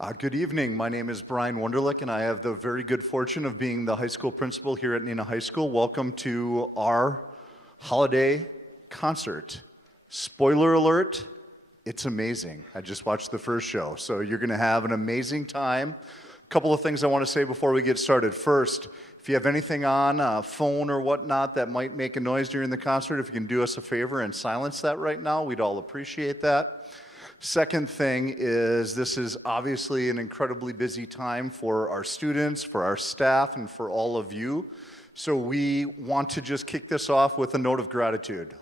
Good evening. My name is Brian Wunderlich, and I have the very good fortune of being the high school principal here at Neenah High School. Welcome to our holiday concert. Spoiler alert, it's amazing. I just watched the first show, so you're going to have an amazing time. A couple of things I want to say before we get started. First, if you have anything on, a phone or whatnot that might make a noise during the concert, if you can do us a favor and silence that right now, we'd all appreciate that. Second thing is this is obviously an incredibly busy time for our students, for our staff, and for all of you. So we want to just kick this off with a note of gratitude.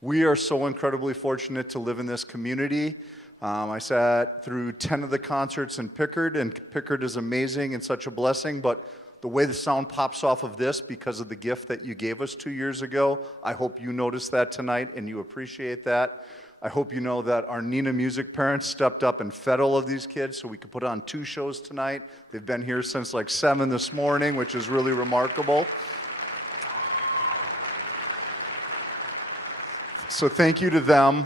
We are so incredibly fortunate to live in this community. I sat through 10 of the concerts in Pickard, and Pickard is amazing and such a blessing, but the way the sound pops off of this because of the gift that you gave us 2 years ago, I hope you noticed that tonight and you appreciate that. I hope you know that our Neenah music parents stepped up and fed all of these kids so we could put on 2 shows tonight. They've been here since like 7 this morning, which is really remarkable. So thank you to them.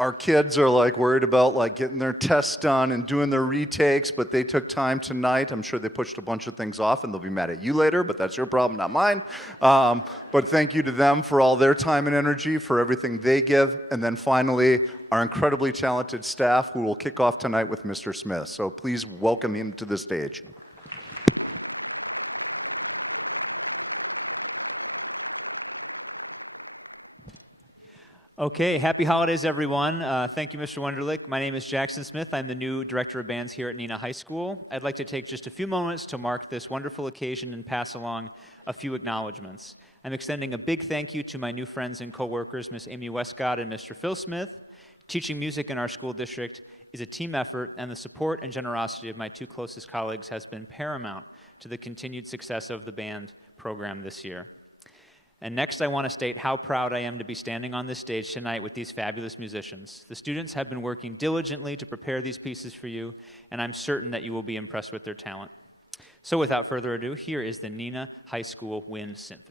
Our kids are worried about getting their tests done and doing their retakes, but they took time tonight. I'm sure they pushed a bunch of things off and they'll be mad at you later, but that's your problem, not mine. But thank you to them for all their time and energy, for everything they give. And then finally, our incredibly talented staff who will kick off tonight with Mr. Smith. So please welcome him to the stage. Okay, happy holidays, everyone. Thank you, Mr. Wunderlich. My name is Jackson Smith. I'm the new Director of Bands here at Neenah High School. I'd like to take just a few moments to mark this wonderful occasion and pass along a few acknowledgments. I'm extending a big thank you to my new friends and coworkers, Ms. Amy Westcott and Mr. Phil Smith. Teaching music in our school district is a team effort, and the support and generosity of my 2 closest colleagues has been paramount to the continued success of the band program this year. And next, I want to state how proud I am to be standing on this stage tonight with these fabulous musicians. The students have been working diligently to prepare these pieces for you, and I'm certain that you will be impressed with their talent. So without further ado, here is the Neenah High School Wind Symphony.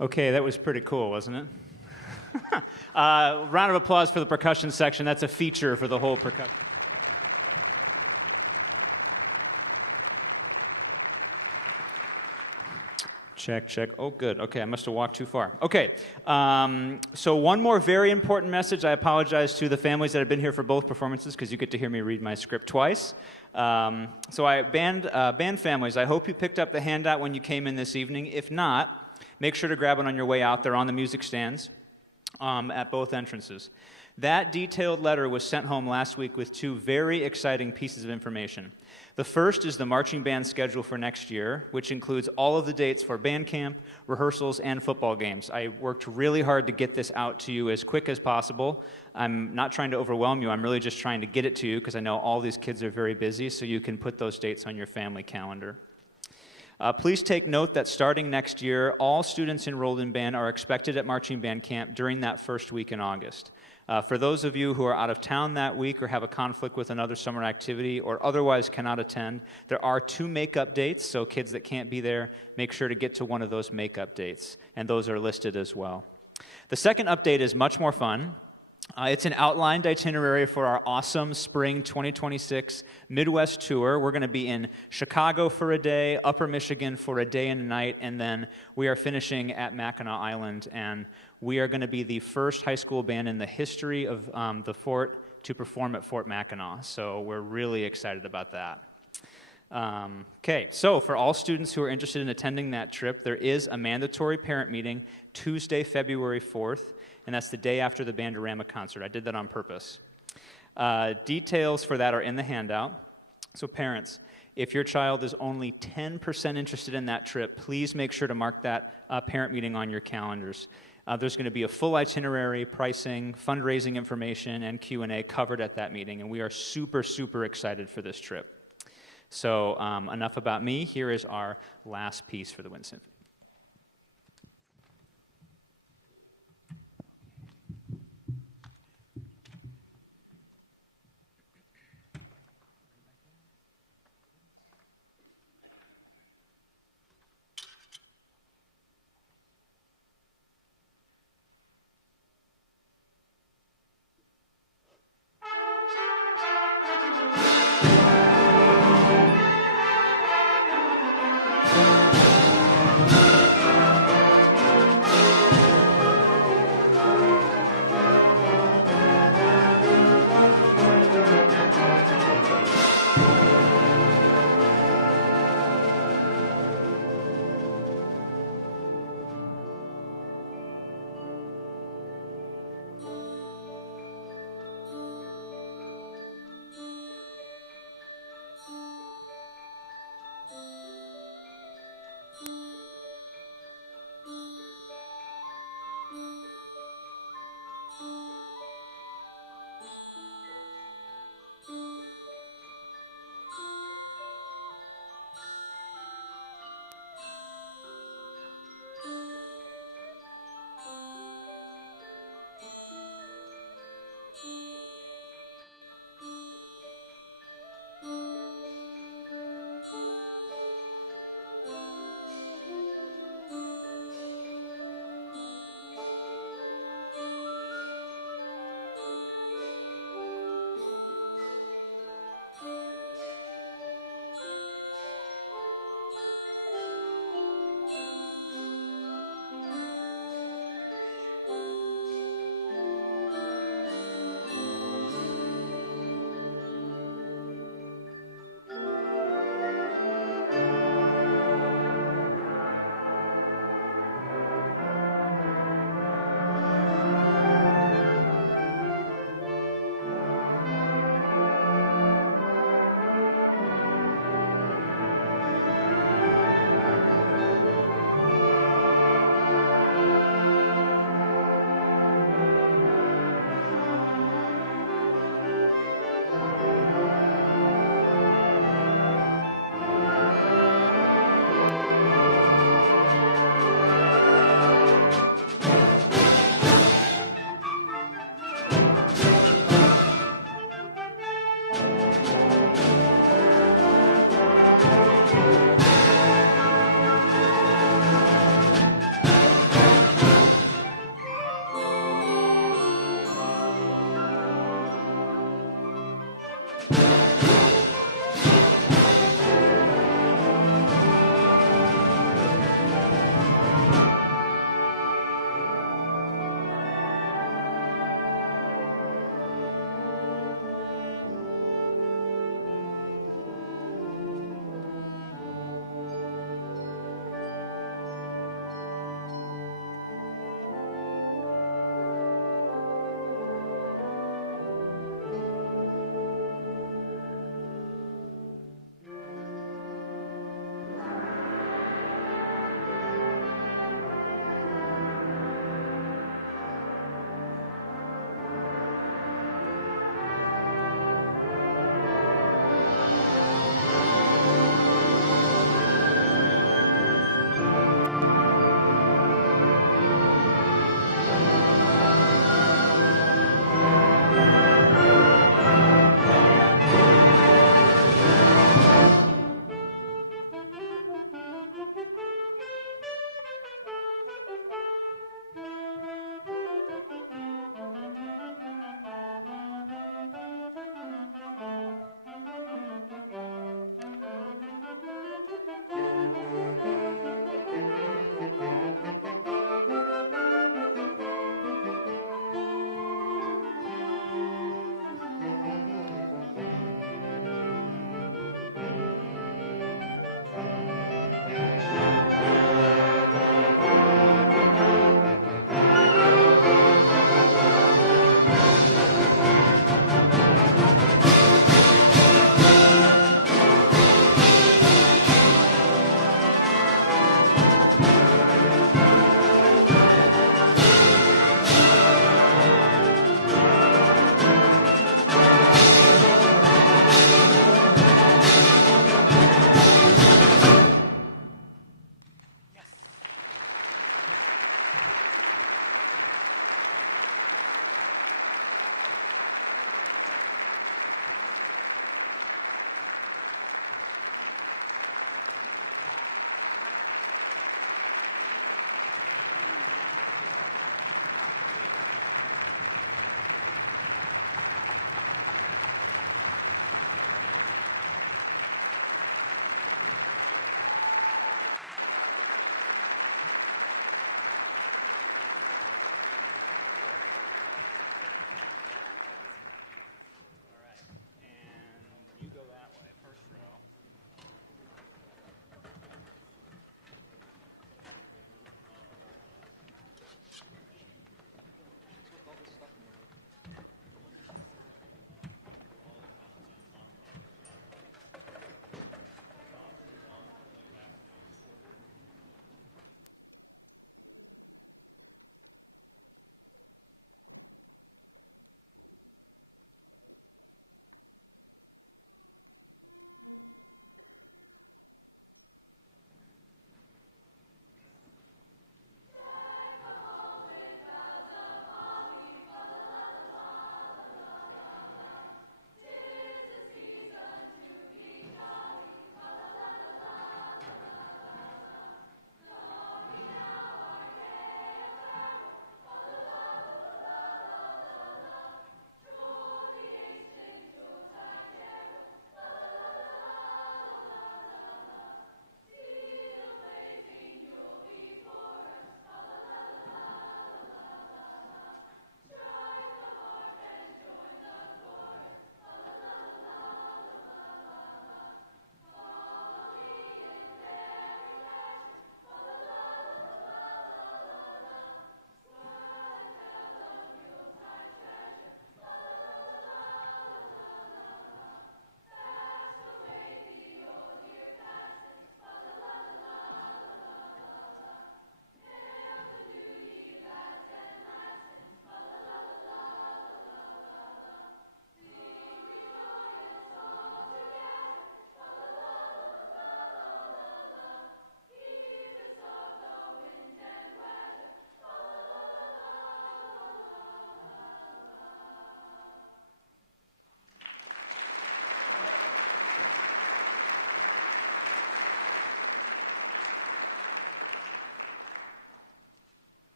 Okay, that was pretty cool, wasn't it? Round of applause for the percussion section. That's a feature for the whole percussion. Check, check. Oh, good. Okay, I must have walked too far. Okay, so one more very important message. I apologize to the families that have been here for both performances because you get to hear me read my script twice. Band families, I hope you picked up the handout when you came in this evening. If not, make sure to grab it on your way out. They're on the music stands at both entrances. That detailed letter was sent home last week with two very exciting pieces of information. The first is the marching band schedule for next year, which includes all of the dates for band camp, rehearsals, and football games. I worked really hard to get this out to you as quick as possible. I'm not trying to overwhelm you, I'm really just trying to get it to you because I know all these kids are very busy, so you can put those dates on your family calendar. Please take note that starting next year, all students enrolled in band are expected at marching band camp during that first week in August. For those of you who are out of town that week or have a conflict with another summer activity or otherwise cannot attend, there are 2 makeup dates, so kids that can't be there, make sure to get to one of those makeup dates, and those are listed as well. The second update is much more fun. It's an outlined itinerary for our awesome spring 2026 Midwest tour. We're going to be in Chicago for a day, Upper Michigan for a day and a night, and then we are finishing at Mackinac Island, and we are going to be the first high school band in the history of the fort to perform at Fort Mackinac, so we're really excited about that. Okay, so for all students who are interested in attending that trip, there is a mandatory parent meeting Tuesday, February 4th, and that's the day after the Bandorama concert. I did that on purpose. Details for that are in the handout. So parents, if your child is only 10% interested in that trip, please make sure to mark that parent meeting on your calendars. There's going to be a full itinerary, pricing, fundraising information, and Q&A covered at that meeting, and we are super, super excited for this trip. So enough about me. Here is our last piece for the Wind Symphony.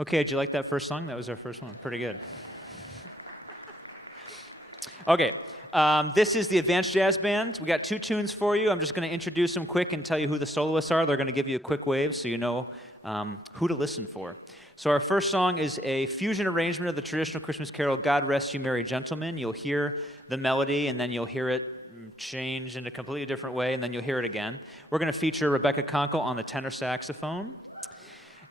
Okay, did you like that first song? That was our first one. Pretty good. Okay, this is the Advanced Jazz Band. We got two tunes for you. I'm just going to introduce them quick and tell you who the soloists are. They're going to give you a quick wave so you know who to listen for. So our first song is a fusion arrangement of the traditional Christmas carol, God Rest You Merry Gentlemen. You'll hear the melody, and then you'll hear it change in a completely different way, and then you'll hear it again. We're going to feature Rebecca Conkle on the tenor saxophone.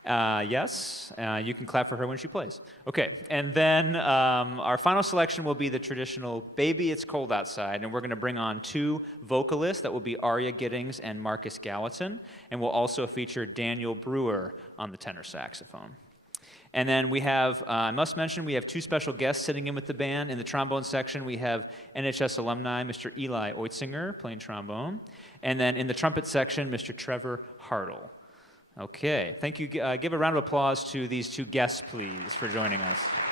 Yes, you can clap for her when she plays. Okay, and then our final selection will be the traditional Baby It's Cold Outside, and we're going to bring on two vocalists. That will be Arya Giddings and Marcus Gallatin, and we'll also feature Daniel Brewer on the tenor saxophone. And then we have, I must mention, we have two special guests sitting in with the band. In the trombone section, we have NHS alumni, Mr. Eli Oitzinger, playing trombone. And then in the trumpet section, Mr. Trevor Hartle. Okay, thank you. Give a round of applause to these two guests, please, for joining us.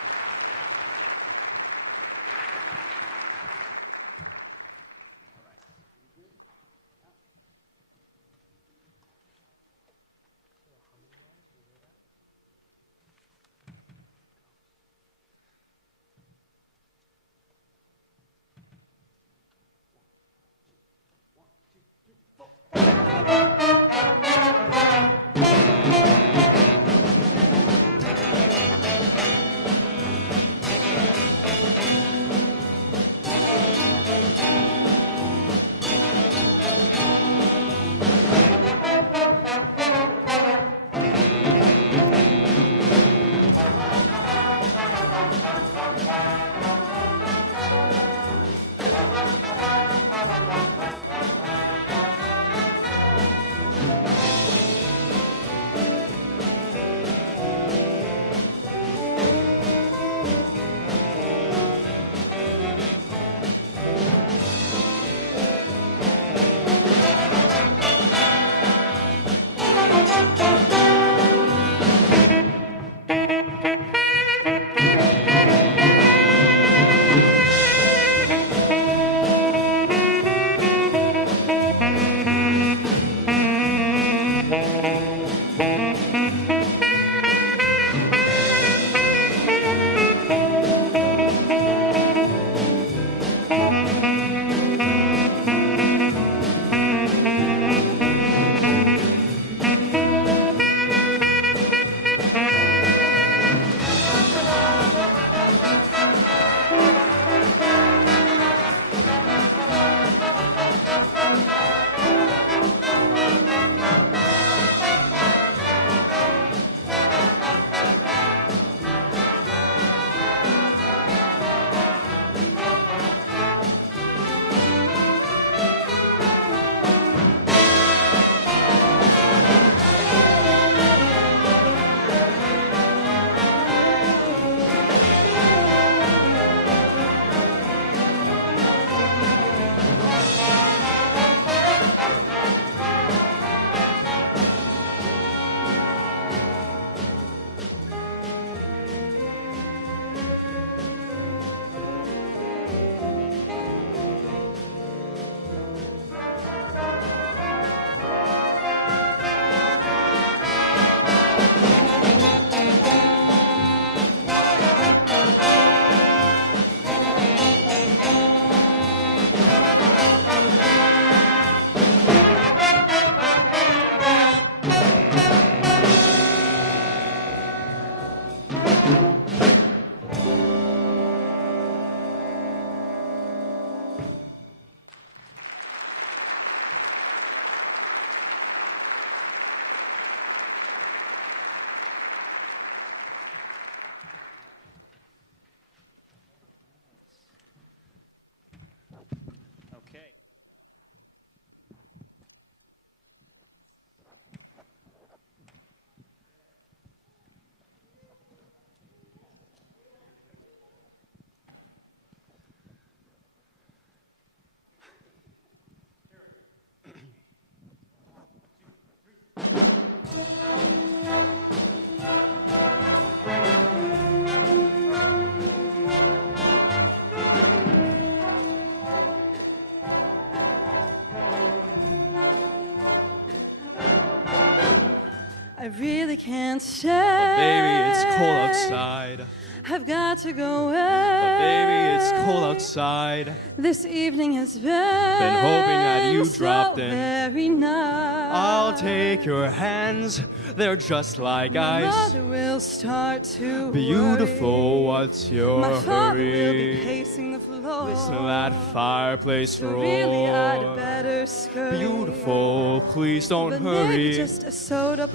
outside. This evening has been hoping that you've so dropped in. very nice. I'll take your hands, they're just like ice. But we'll start to Beautiful, what's your My heart will be hurry? pacing the floor. Listen to that fireplace roar. Really, I'd better scurry. Beautiful, please don't But hurry. maybe just a soda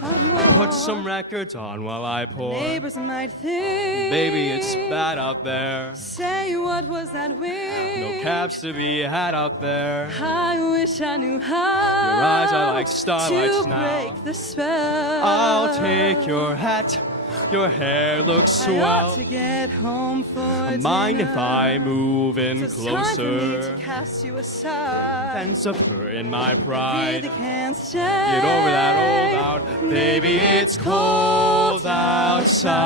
Put some records on while I pour. Neighbors might think. Baby, it's bad up there. Say, what was that No weird? cabs to be had up there. I wish I knew how Your eyes are like starlights to now. break the spell. I'll take your hat, Your hair looks I ought swell. to get home for Mind if I move in It's time for me closer? to cast you aside. And suffer in my Really pride. can't stay. Get over that all out. Baby, it's cold outside.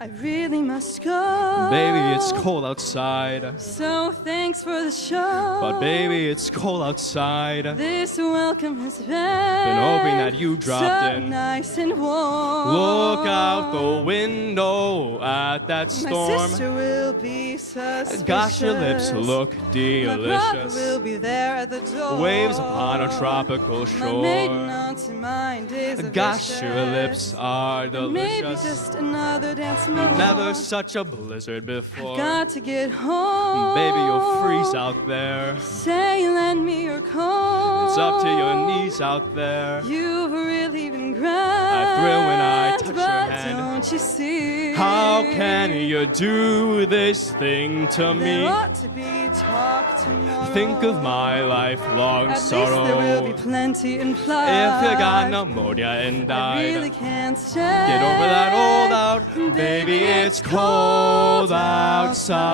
I really must go. Baby, it's cold outside. So thanks for the show. But baby, it's cold outside. This welcome has Been hoping that you been dropped so in. nice and warm. Look out the window at that My storm. sister will be suspicious. Gosh, your lips look My brother delicious. will be there at the door. Waves upon a tropical My shore. maiden notes in mind days of Gosh, your lips are Maybe delicious. just another dance more. Never such a blizzard before. Got to get home. Baby, you'll freeze out there. Say, lend me your coat. It's up to your knees out there. You've really been grand. I thrill when I touch your but hand. don't you see? How can you do this thing to me? Ought to be talked to. Think of my lifelong At least there sorrow. will be plenty implied. If you got pneumonia and I really died, can't stay. get over that old out. Baby, it's cold outside.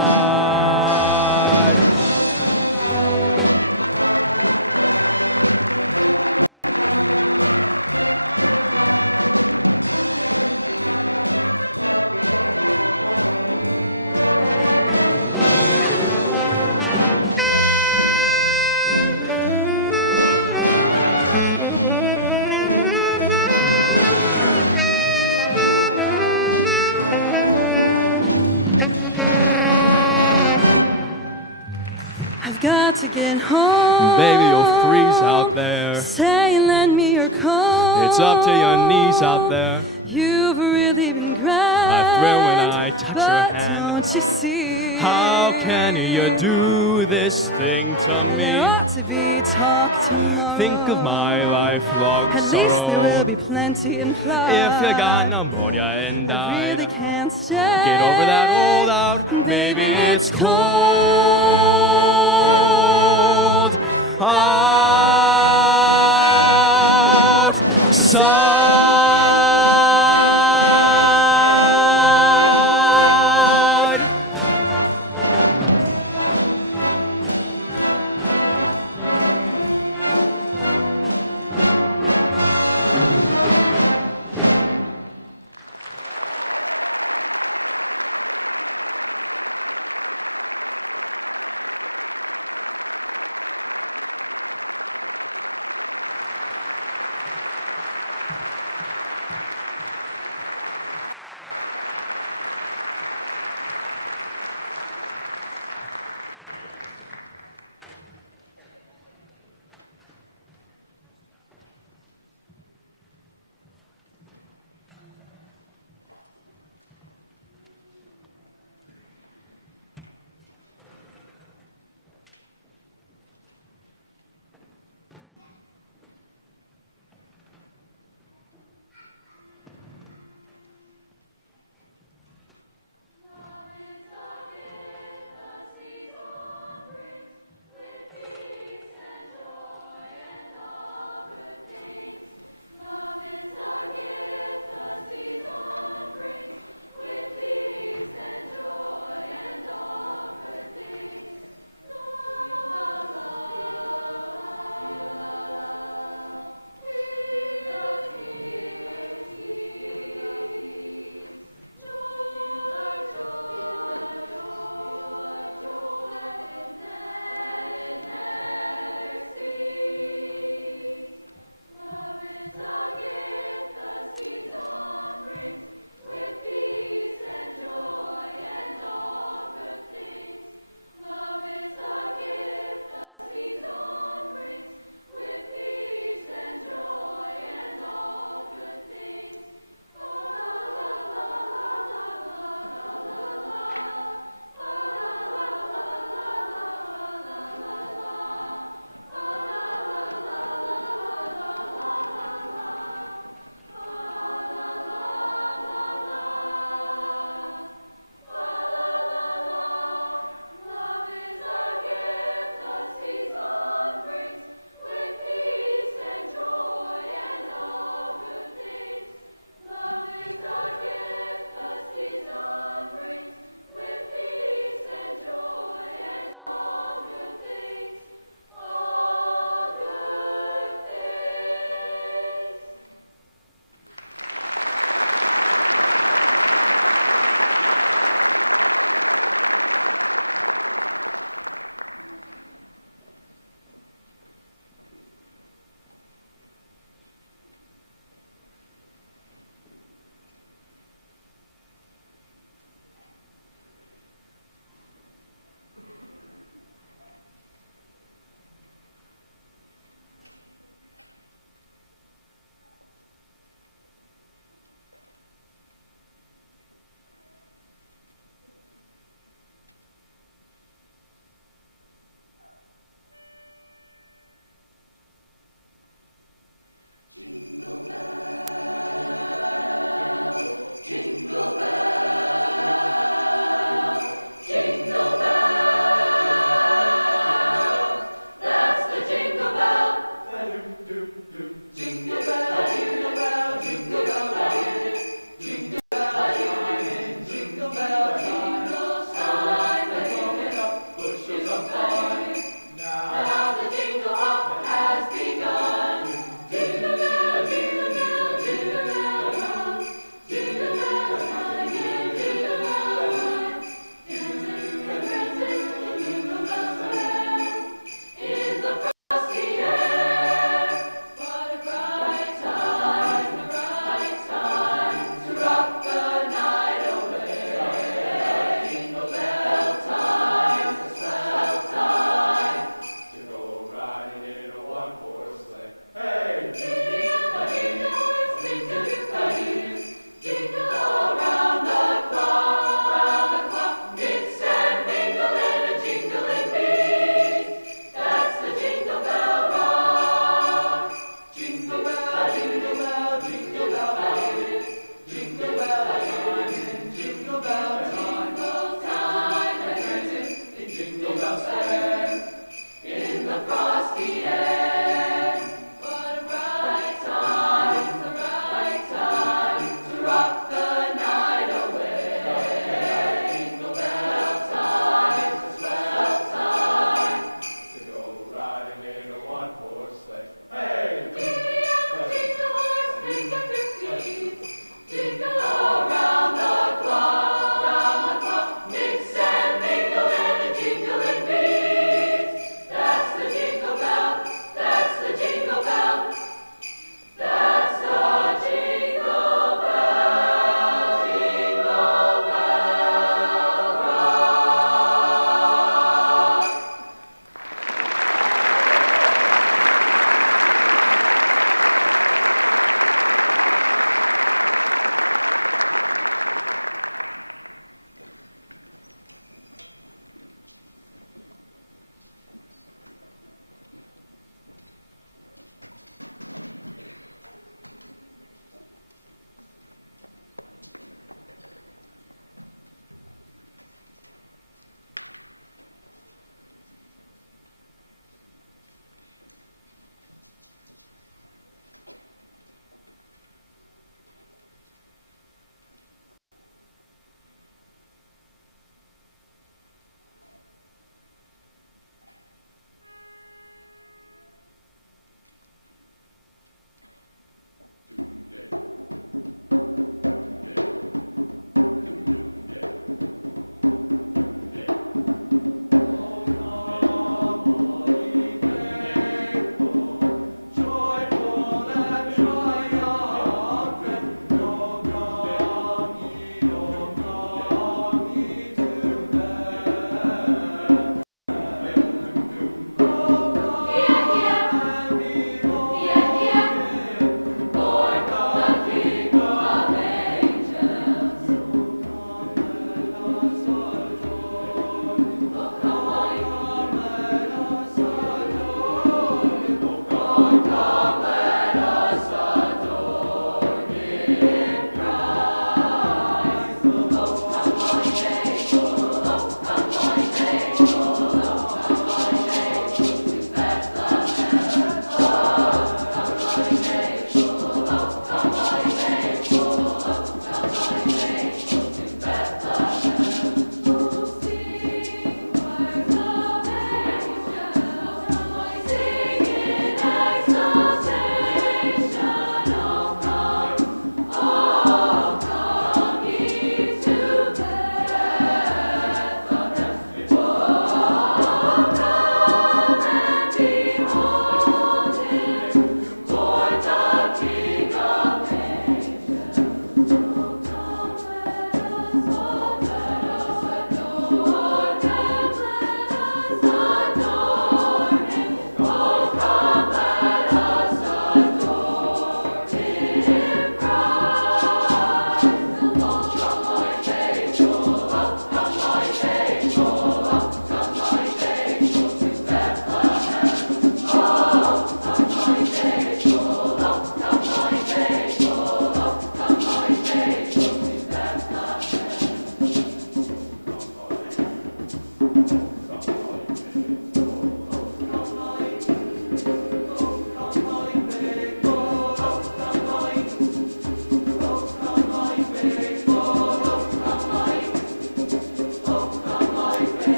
I've got to get home. Baby, you'll freeze out there. Say, lend me your coat. It's up to your knees out there. You've really been grand. I thrill when I touch but your hand. don't you see? How can you do this thing to There me? ought to be talk tomorrow. Think of my lifelong At least there sorrow. will be plenty implied. If you got pneumonia and Really died, can't stay. get over that old out. Baby, it's cold outside. In the frosty air, what a bright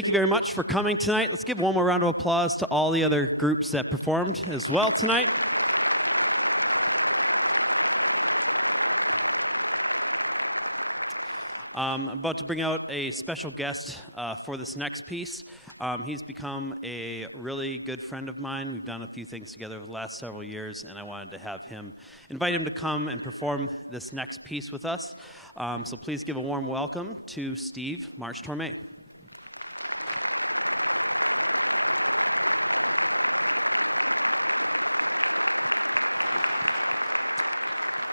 Thank you very much for coming tonight. Let's give one more round of applause to all the other groups that performed as well tonight. I'm about to bring out a special guest for this next piece. He's become a really good friend of mine. We've done a few things together over the last several years, and I wanted to have him, invite him to come and perform this next piece with us. So please give a warm welcome to Steve March Torme.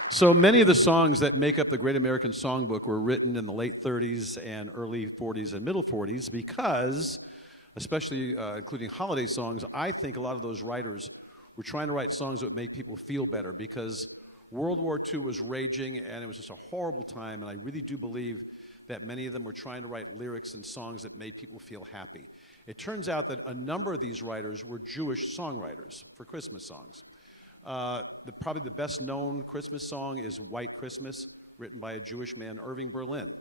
So many of the songs that make up the Great American Songbook were written in the late 30s and early 40s and middle 40s because, especially including holiday songs, I think a lot of those writers were trying to write songs that would make people feel better because World War II was raging and it was just a horrible time, and I really do believe that many of them were trying to write lyrics and songs that made people feel happy. It turns out that a number of these writers were Jewish songwriters for Christmas songs. Probably the best known Christmas song is White Christmas, written by a Jewish man, Irving Berlin.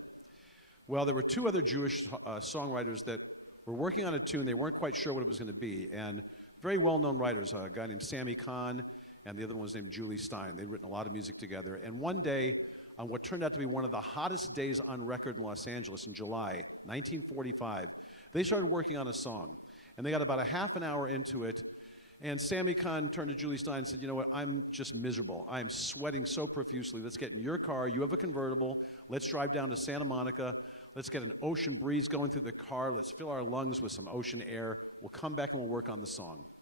Well, there were two other Jewish songwriters that were working on a tune. They weren't quite sure what it was going to be. And very well-known writers, a guy named Sammy Kahn, and the other one was named Julie Stein. They'd written a lot of music together. And one day, on what turned out to be one of the hottest days on record in Los Angeles in July, 1945, they started working on a song. And they got about a half an hour into it, and Sammy Kahn turned to Julie Stein and said, you know what, I'm just miserable. I'm sweating so profusely. Let's get in your car. You have a convertible. Let's drive down to Santa Monica. Let's get an ocean breeze going through the car. Let's fill our lungs with some ocean air. We'll come back and we'll work on the song.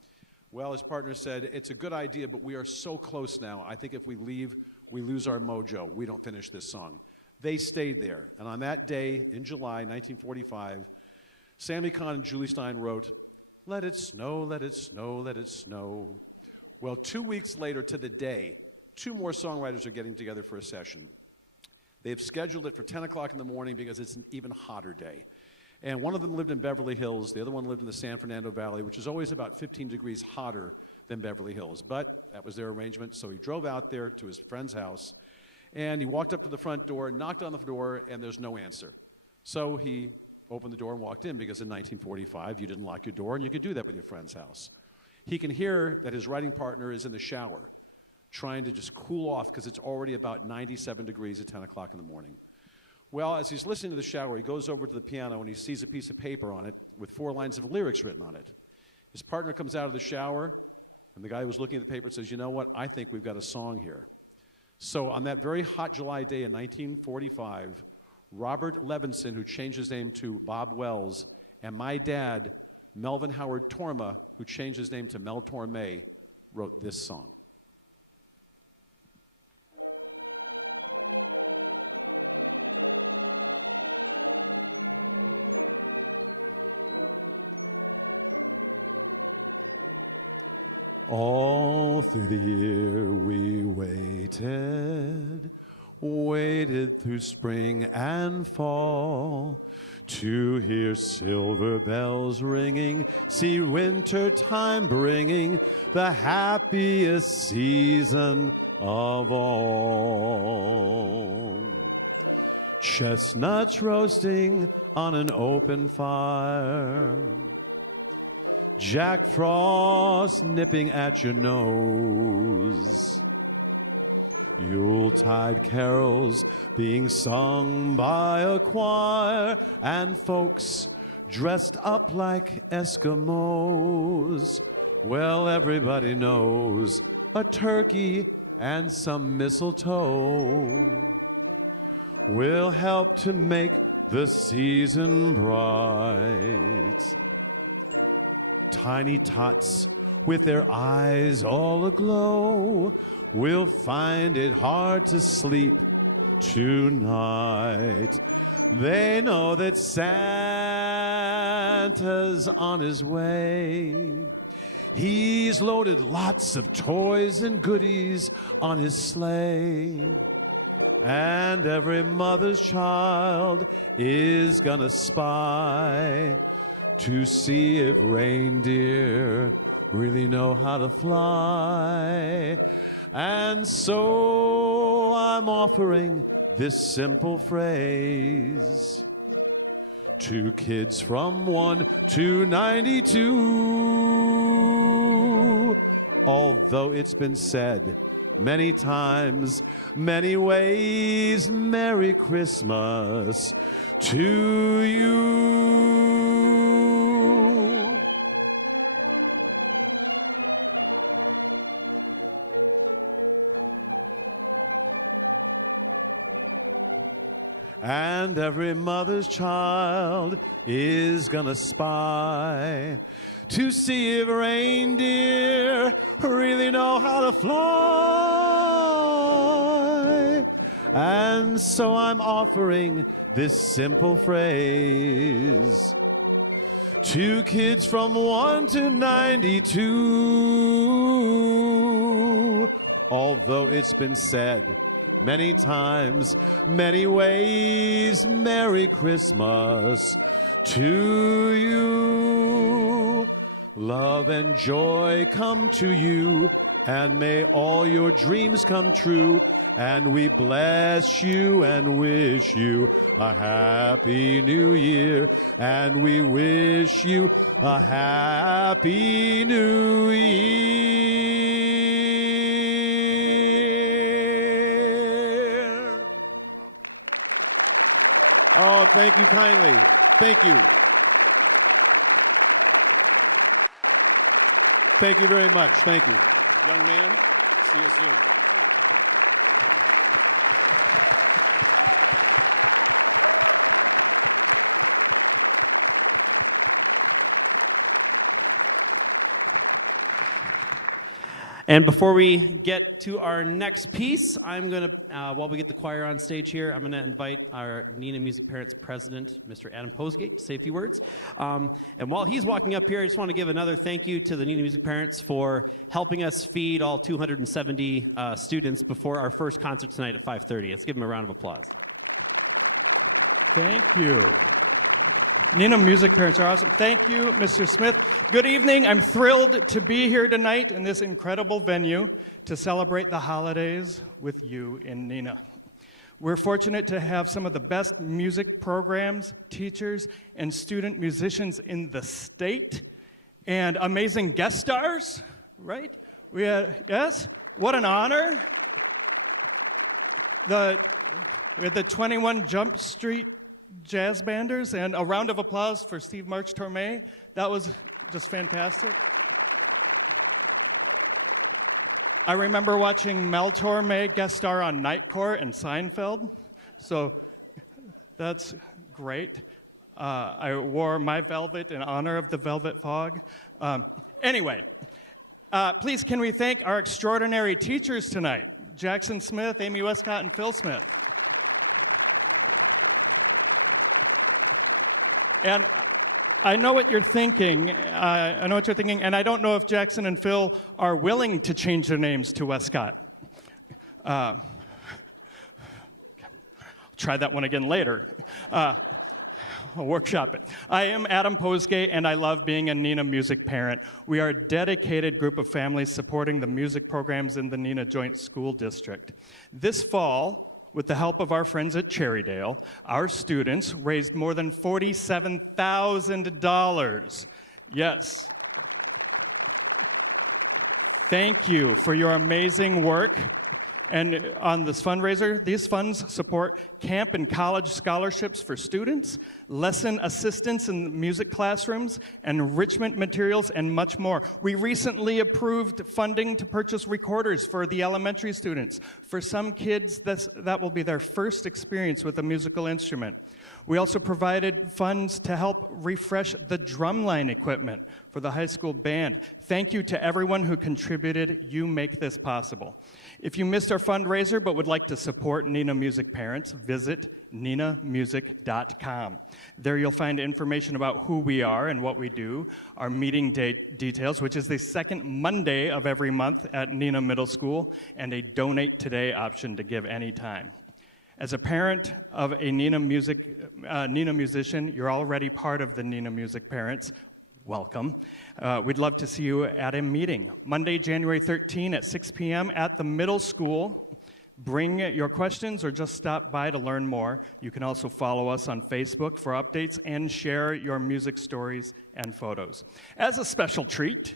Well, his partner said, it's a good idea, but we are so close now. I think if we leave, we lose our mojo. We don't finish this song. They stayed there. And on that day, in July 1945, Sammy Kahn and Julie Stein wrote, "Let it snow, let it snow, let it snow." Well, 2 weeks later to the day, two more songwriters are getting together for a session. They've scheduled it for 10 o'clock in the morning because it's an even hotter day. And one of them lived in Beverly Hills, the other one lived in the San Fernando Valley, which is always about 15 degrees hotter than Beverly Hills. But that was their arrangement, so he drove out there to his friend's house, and he walked up to the front door, knocked on the door, and there's no answer. So he opened the door and walked in, because in 1945, you didn't lock your door, and you could do that with your friend's house. He can hear that his writing partner is in the shower, trying to just cool off, because it's already about 97 degrees at 10 o'clock in the morning. Well, as he's listening to the shower, he goes over to the piano, and he sees a piece of paper on it with 4 lines of lyrics written on it. His partner comes out of the shower, and the guy who's looking at the paper says, you know what, I think we've got a song here. So on that very hot July day in 1945, Robert Levinson, who changed his name to Bob Wells, and my dad, Melvin Howard Torma, who changed his name to Mel Torme, wrote this song. All through the year we waited through spring and fall, to hear silver bells ringing, see winter time bringing the happiest season of all. Chestnuts roasting on an open fire, Jack Frost nipping at your nose, Yuletide carols being sung by a choir, and folks dressed up like Eskimos. Well, everybody knows a turkey and some mistletoe will help to make the season bright. Tiny tots with their eyes all aglow will find it hard to sleep tonight. They know that Santa's on his way. He's loaded lots of toys and goodies on his sleigh. And every mother's child is gonna spy to see if reindeer really know how to fly. And so I'm offering this simple phrase Two kids from 1 to 92. Although it's been said many times, many ways, Merry Christmas to you. And every mother's child is gonna spy to see if reindeer really know how to fly. And so I'm offering this simple phrase. Two kids from 1 to 92. Although it's been said many times, many ways, Merry Christmas to you. Love and joy come to you, and may all your dreams come true. And we bless you and wish you a happy new year. And we wish you a happy new year. Thank you very much. Thank you. And before we get to our next piece, I'm going to, while we get the choir on stage here, I'm going to invite our Neenah Music Parents President, Mr. Adam Posgate, to say a few words. And while he's walking up here, I just want to give another thank you to the Neenah Music Parents for helping us feed all 270 students before our first concert tonight at 5:30. Let's give them a round of applause. Neenah Music Parents, thank you, Mr. Smith. Good evening. I'm thrilled to be here tonight in this incredible venue to celebrate the holidays with you in Neenah. We're fortunate to have some of the best music programs, teachers, and student musicians in the state, and amazing guest stars, right? We had, yes? What an honor. With the 21 Jump Street Jazz Banders, and a round of applause for Steve March Torme. That was just fantastic. I remember watching Mel Torme guest star on Night Court in Seinfeld, so that's great. I wore my velvet in honor of the Velvet Fog. Anyway, please can we thank our extraordinary teachers tonight, Jackson Smith, Amy Westcott, and Phil Smith. And I know what you're thinking. And I don't know if Jackson and Phil are willing to change their names to Westcott. Try that one again later. I'll workshop it. I am Adam Posgate, and I love being a Neenah Music Parent. We are a dedicated group of families supporting the music programs in the Neenah Joint School District. This fall, with the help of our friends at Cherrydale, our students raised more than $47,000. Yes. Thank you for your amazing work. And on this fundraiser, these funds support camp and college scholarships for students, lesson assistance in music classrooms, and enrichment materials, and much more. We recently approved funding to purchase recorders for the elementary students. For some kids, that will be their first experience with a musical instrument. We also provided funds to help refresh the drumline equipment for the high school band. Thank you to everyone who contributed. You make this possible. If you missed our fundraiser but would like to support Neenah Music Parents, visit neenahmusic.com. There you'll find information about who we are and what we do, our meeting date details, which is the second Monday of every month at Neenah Middle School, and a Donate Today option to give anytime. As a parent of a Neenah musician, you're already part of the Neenah Music Parents. Welcome. We'd love to see you at a meeting. Monday, January 13 at 6 p.m. at the middle school. Bring your questions or just stop by to learn more. You can also follow us on Facebook for updates and share your music stories and photos. As a special treat,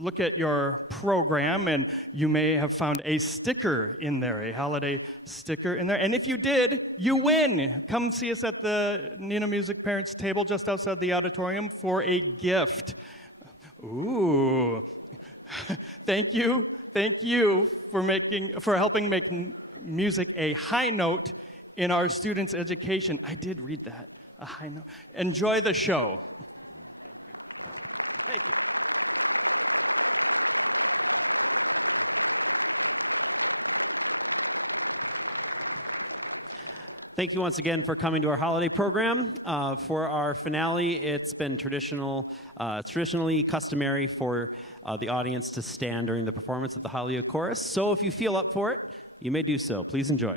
look at your program and you may have found a sticker in there, a holiday sticker in there. And if you did, you win. Come see us at the Neenah Music Parents table just outside the auditorium for a gift. Ooh. Thank you for helping make music a high note in our students' education. I did read that, a high note. Enjoy the show. Thank you once again for coming to our holiday program. For our finale, it's been traditionally customary for the audience to stand during the performance of the Hallelujah Chorus. So if you feel up for it, you may do so. Please enjoy.